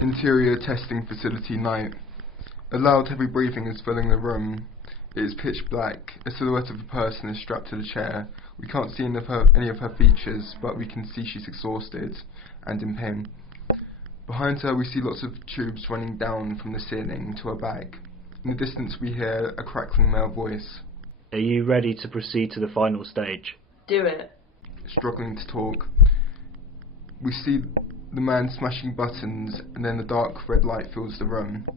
Interior testing facility night. A loud heavy breathing is filling the room. It is pitch black. A silhouette of a person is strapped to the chair. We can't see any of her features, but we can see she's exhausted and in pain. Behind her we see lots of tubes running down from the ceiling to her back. In the distance we hear a crackling male voice. Are you ready to proceed to the final stage? Do it. Struggling to talk. We see the man smashing buttons, and then the dark red light fills the room.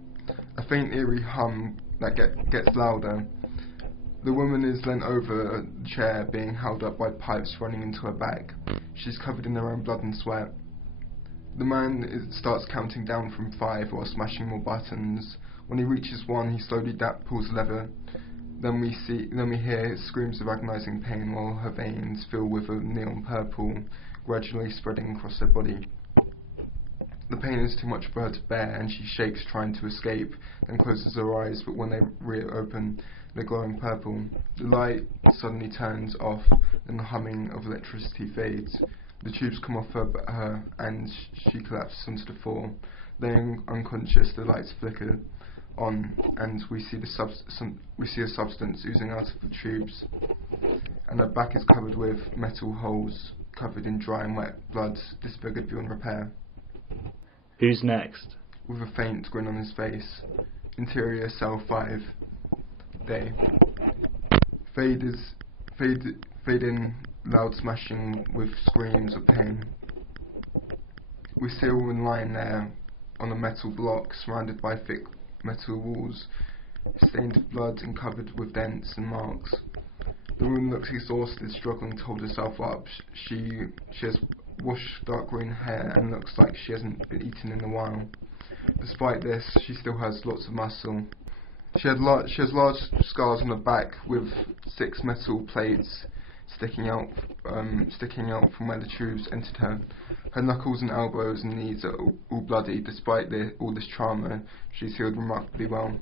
A faint eerie hum that gets louder. The woman is leant over a chair, being held up by pipes running into her back. She's covered in her own blood and sweat. The man starts counting down from 5 while smashing more buttons. When he reaches 1, he slowly pulls the lever. Then we hear screams of agonizing pain while her veins fill with a neon purple, gradually spreading across her body. The pain is too much for her to bear, and she shakes trying to escape, then closes her eyes, but when they reopen, they're glowing purple. The light suddenly turns off, and the humming of electricity fades. The tubes come off her and she collapses onto the floor. Laying unconscious, the lights flicker on, and we see a substance oozing out of the tubes, and her back is covered with metal holes, covered in dry and wet blood, disfigured beyond repair. Who's next? With a faint grin on his face. Interior cell 5. Day. Fade in, loud smashing with screams of pain. We see a woman lying there on a metal block, surrounded by thick metal walls, stained with blood and covered with dents and marks. The woman looks exhausted, struggling to hold herself up. She has washed dark green hair and looks like she hasn't been eaten in a while. Despite this, she still has lots of muscle. She has large scars on her back with 6 metal plates sticking out from where the tubes entered her. Her knuckles and elbows and knees are all bloody. Despite all this trauma, she's healed remarkably well.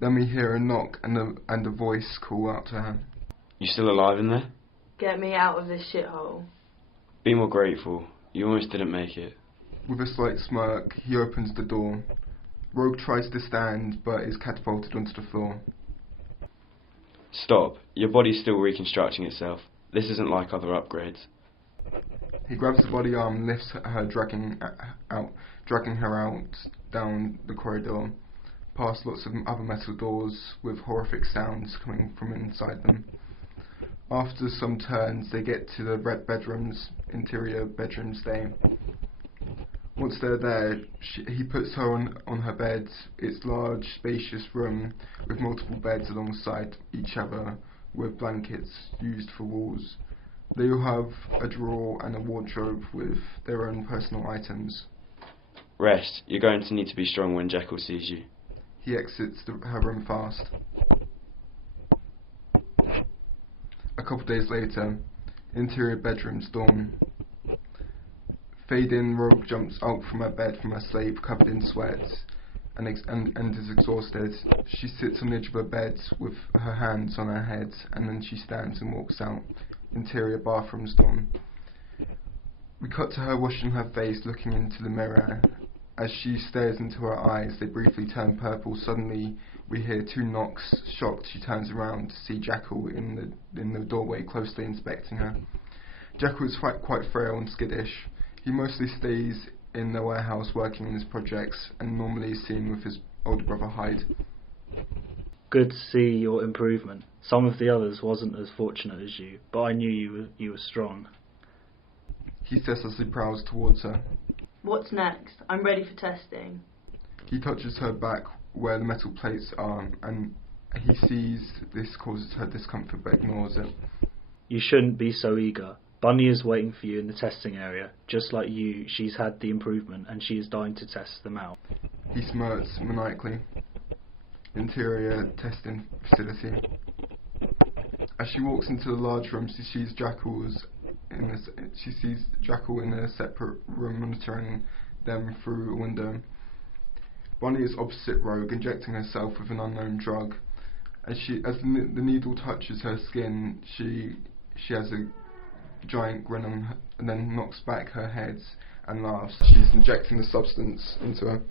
Then we hear a knock and a voice call out to her. You still alive in there? Get me out of this shithole. Be more grateful. You almost didn't make it. With a slight smirk, he opens the door. Rogue tries to stand, but is catapulted onto the floor. Stop. Your body's still reconstructing itself. This isn't like other upgrades. He grabs the body arm and lifts her, dragging her out down the corridor, past lots of other metal doors with horrific sounds coming from inside them. After some turns, they get to the interior bedrooms. Once they're there, he puts her on her bed. It's a large, spacious room with multiple beds alongside each other, with blankets used for walls. They all have a drawer and a wardrobe with their own personal items. Rest. You're going to need to be strong when Jekyll sees you. He exits her room fast. A couple days later, interior bedrooms dawn. Fade in, Rogue jumps out from her bed from her sleep, covered in sweat, and is exhausted. She sits on the edge of her bed with her hands on her head, and then she stands and walks out. Interior bathrooms dawn. We cut to her washing her face, looking into the mirror. As she stares into her eyes, they briefly turn purple. Suddenly, we hear 2 knocks. Shocked, she turns around to see Jekyll in the doorway, closely inspecting her. Jekyll is quite frail and skittish. He mostly stays in the warehouse working on his projects, and normally is seen with his older brother Hyde. Good to see your improvement. Some of the others wasn't as fortunate as you, but I knew you were strong. He says as he prowls towards her. What's next? I'm ready for testing. He touches her back where the metal plates are, and he sees this causes her discomfort but ignores it. You shouldn't be so eager. Bunny is waiting for you in the testing area. Just like you, she's had the improvement and she is dying to test them out. He smirks maniacally. Interior testing facility. As she walks into the large room, she sees Jackal in a separate room, monitoring them through a window. Bunny is opposite Rogue, injecting herself with an unknown drug. As the needle touches her skin, she giant grin on her, and then knocks back her head and laughs. She's injecting the substance into her.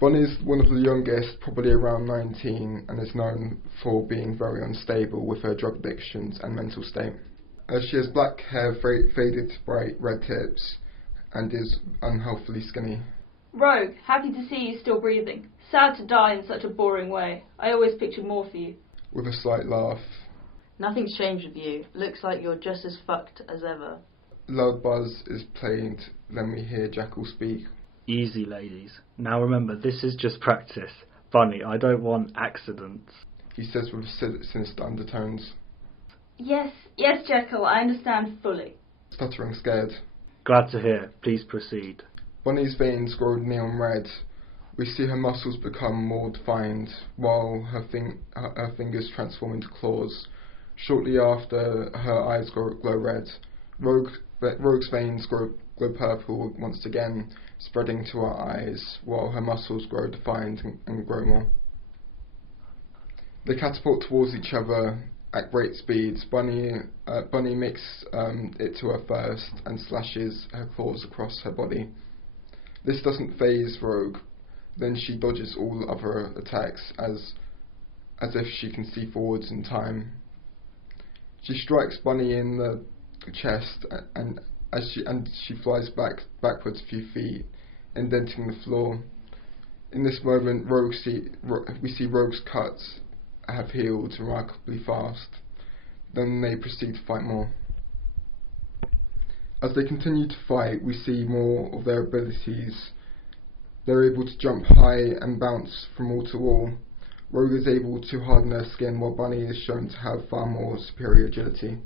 Bonnie is one of the youngest, probably around 19, and is known for being very unstable with her drug addictions and mental state. She has black hair faded to bright red tips and is unhealthily skinny. Rogue, happy to see you still breathing. Sad to die in such a boring way. I always pictured more for you. With a slight laugh. Nothing's changed with you. Looks like you're just as fucked as ever. A loud buzz is played, then we hear Jackal speak. Easy, ladies. Now remember, this is just practice. Bunny, I don't want accidents. He says with sinister undertones. Yes, Jekyll, I understand fully. Stuttering scared. Glad to hear. Please proceed. Bonnie's veins grow neon red. We see her muscles become more defined, while her fingers transform into claws. Shortly after, her eyes glow red. Rogue's veins glow purple once again, spreading to her eyes, while her muscles grow defined and grow more. They catapult towards each other at great speeds. Bunny makes it to her first and slashes her claws across her body. This doesn't faze Rogue. Then she dodges all other attacks as if she can see forwards in time. She strikes Bunny in the chest and she flies backwards a few feet, indenting the floor. In this moment, we see Rogue's cuts have healed remarkably fast. Then they proceed to fight more. As they continue to fight, we see more of their abilities. They're able to jump high and bounce from wall to wall. Rogue is able to harden her skin, while Bunny is shown to have far more superior agility.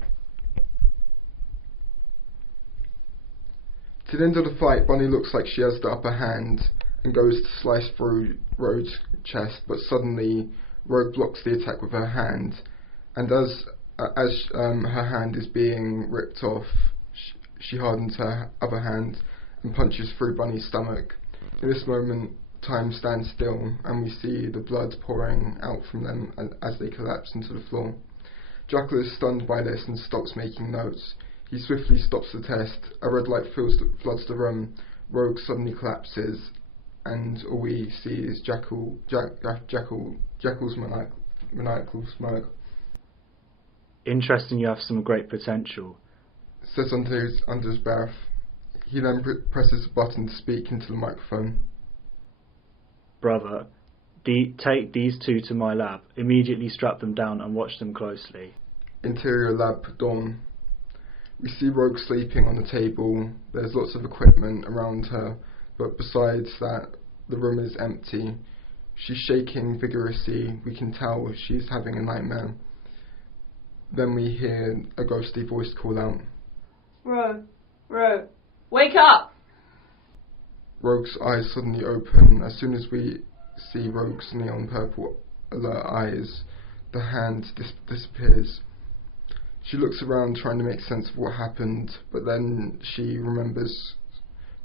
To the end of the fight, Bunny looks like she has the upper hand and goes to slice through Rogue's chest, but suddenly Rogue blocks the attack with her hand, and as her hand is being ripped off, she hardens her other hand and punches through Bunny's stomach. In this moment, time stands still, and we see the blood pouring out from them as they collapse into the floor. Jackal is stunned by this and stops making notes. He swiftly stops the test. A red light floods the room. Rogue suddenly collapses, and all we see is Jackal's maniacal smirk. Interesting, you have some great potential. Says under his breath. He then presses a button to speak into the microphone. Brother, take these two to my lab. Immediately strap them down and watch them closely. Interior lab, dawn. We see Rogue sleeping on the table. There's lots of equipment around her, but besides that, the room is empty. She's shaking vigorously. We can tell she's having a nightmare. Then we hear a ghostly voice call out. Rogue, wake up! Rogue's eyes suddenly open. As soon as we see Rogue's neon purple alert eyes, the hand disappears. She looks around trying to make sense of what happened, but then she remembers,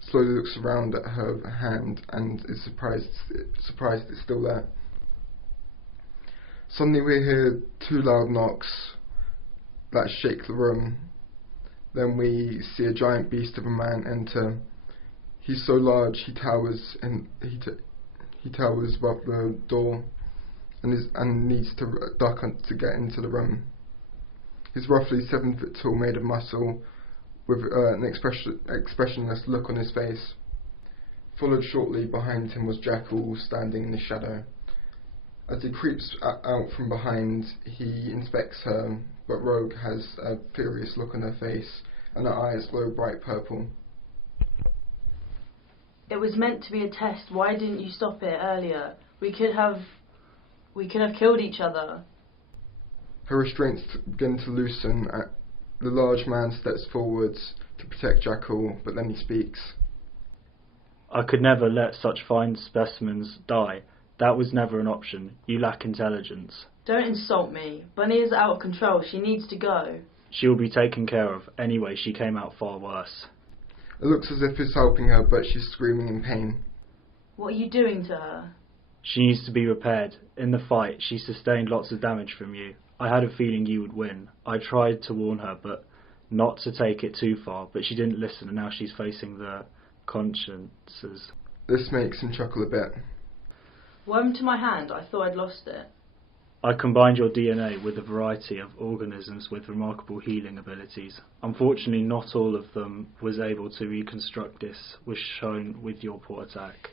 slowly looks around at her hand and is surprised it's still there. Suddenly we hear two loud knocks that shake the room. Then we see a giant beast of a man enter. He's so large he towers above the door and needs to duck to get into the room. He's roughly 7 foot tall, made of muscle, with an expressionless look on his face. Followed shortly behind him was Jackal, standing in the shadow. As he creeps out from behind, he inspects her, but Rogue has a furious look on her face, and her eyes glow bright purple. It was meant to be a test. Why didn't you stop it earlier? We could have killed each other. Her restraints begin to loosen. The large man steps forwards to protect Jackal, but then he speaks. I could never let such fine specimens die. That was never an option. You lack intelligence. Don't insult me. Bunny is out of control. She needs to go. She will be taken care of. Anyway, she came out far worse. It looks as if it's helping her, but she's screaming in pain. What are you doing to her? She needs to be repaired. In the fight, she sustained lots of damage from you. I had a feeling you would win. I tried to warn her, but not to take it too far, but she didn't listen, and now she's facing the consciences. This makes him chuckle a bit. Worm to my hand, I thought I'd lost it. I combined your DNA with a variety of organisms with remarkable healing abilities. Unfortunately, not all of them was able to reconstruct this, was shown with your port attack.